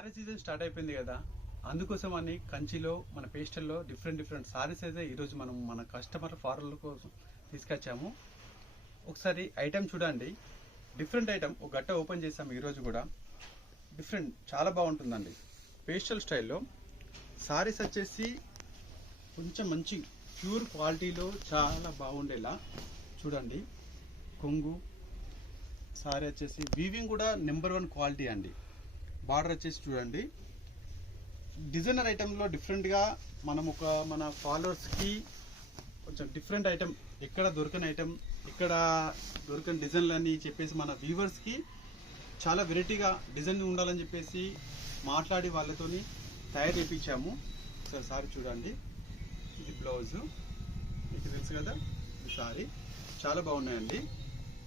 Marriage season start అయిపోయింది కదా, అందుకోసం అని కంచిలో మన పేస్టల్లో డిఫరెంట్ సారీస్ అయితే ఈరోజు మనం మన కస్టమర్ ఫార్వర్ల కోసం తీసుకొచ్చాము. ఒకసారి ఐటెం చూడండి, డిఫరెంట్ ఐటెం. ఒక గట్ట ఓపెన్ చేసాము ఈరోజు కూడా. డిఫరెంట్, చాలా బాగుంటుందండి. పేస్టల్ స్టైల్లో సారీస్ వచ్చేసి కొంచెం మంచి ప్యూర్ క్వాలిటీలో చాలా బాగుండేలా చూడండి. కొంగు సారీ వచ్చేసి వీవింగ్ కూడా నెంబర్ 1 క్వాలిటీ అండి. బార్డర్ వచ్చేసి చూడండి, డిజైనర్ ఐటెంలో డిఫరెంట్గా మనం మన ఫాలోవర్స్కి కొంచెం డిఫరెంట్ ఐటెం, ఎక్కడ దొరకని ఐటెం, ఇక్కడ దొరకని డిజైన్లు అని చెప్పేసి మన వ్యూవర్స్కి చాలా వెరైటీగా డిజైన్ ఉండాలని చెప్పేసి మాట్లాడి వాళ్ళతోని తయారు చేయించాము. సారీ చూడండి, ఇది బ్లౌజు, మీకు తెలుసు కదా. ఈ సారీ చాలా బాగున్నాయండి.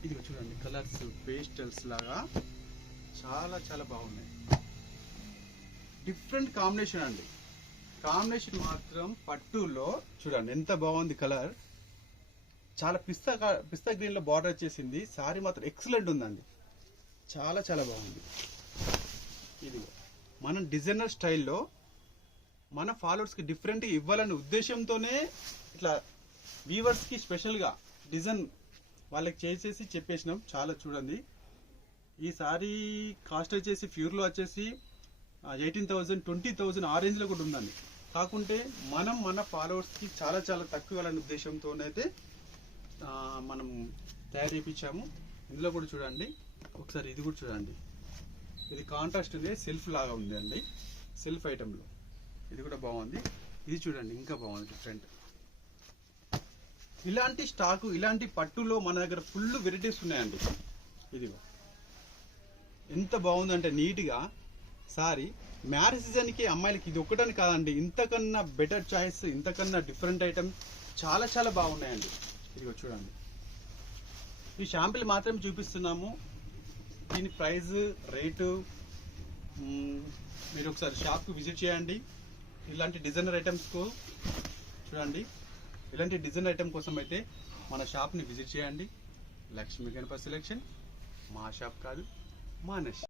ఇది చూడండి, కలర్స్ పేస్టల్స్ లాగా చాలా బాగున్నాయి. డిఫరెంట్ కాంబినేషన్ అండి. కాంబినేషన్ మాత్రం పట్టులో చూడండి ఎంత బాగుంది. కలర్ చాలా పిస్తా గ్రీన్ లో బార్డర్ వచ్చేసింది. సారీ మాత్రం ఎక్సలెంట్ ఉందండి, చాలా బాగుంది. ఇది మనం డిజైనర్ స్టైల్లో మన ఫాలోవర్స్కి డిఫరెంట్గా ఇవ్వాలనే ఉద్దేశంతోనే ఇట్లా వ్యూవర్స్కి స్పెషల్గా డిజైన్ వాళ్ళకి చేసేసి చెప్పేసినాం. చాలా చూడండి, ఈ సారీ కాస్ట్ వచ్చేసి ప్యూర్లో వచ్చేసి 18,000 20,000 ఆ రేంజ్లో కూడా ఉందండి. కాకుంటే మనం మన ఫాలోవర్స్కి చాలా తక్కువ అనే ఉద్దేశంతోనైతే మనం తయారు చేయించాము. ఇందులో కూడా చూడండి, ఒకసారి ఇది కూడా చూడండి. ఇది కాంట్రాస్ట్ ఉంది, సెల్ఫ్ లాగా ఉంది అండి. సెల్ఫ్ ఐటెంలో ఇది కూడా బాగుంది. ఇది చూడండి, ఇంకా బాగుంది, డిఫరెంట్. ఇలాంటి స్టాకు, ఇలాంటి పట్టులో మన దగ్గర ఫుల్ వెరైటీస్ ఉన్నాయండి. ఇదిగో ఎంత బాగుందంటే నీట్గా సారీ. మ్యారేజ్ సీజన్కి అమ్మాయిలకి ఇది ఒకటని కాదండి, ఇంతకన్నా బెటర్ చాయిస్, ఇంతకన్నా డిఫరెంట్ ఐటమ్ చాలా బాగున్నాయండి. ఇదిగో చూడండి, ఈ షాంపిల్ మాత్రమే చూపిస్తున్నాము. దీని ప్రైస్ రేటు మీరు ఒకసారి షాప్కి విజిట్ చేయండి. ఇలాంటి డిజైనర్ ఐటమ్స్కు చూడండి, ఇలాంటి డిజైన్ ఐటమ్ కోసం అయితే మన షాప్ని విజిట్ చేయండి. లక్ష్మీ గణపతి సెలెక్షన్ మా షాప్ కాదు, మా నెక్స్ట్